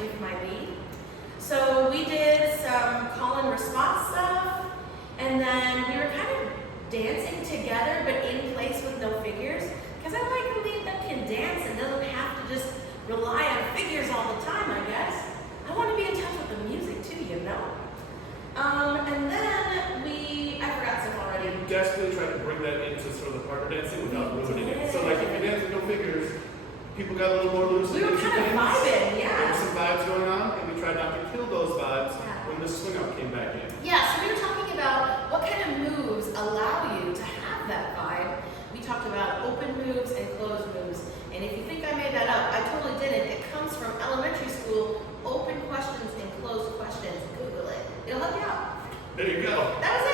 with my lead. So we did some call and response stuff, and then we were kind of dancing together, but in place with no figures, because I like a lead that can dance and doesn't have to just rely on figures all the time, I guess. I want to be in touch with the music too, you know? And then I forgot some already. You desperately tried to bring that into sort of the partner dancing without ruining it. So like if you dance with no figures, people got a little more loose. We were kind of vibing, yeah. There were some vibes going on, and we tried not to kill those vibes when the swing up came back in. Yeah, so we were talking about what kind of moves allow you to have that vibe. We talked about open moves and closed moves. And if you think I made that up, I totally didn't. It comes from elementary school, open questions and closed questions. Google it. It'll help you out. There you go. That was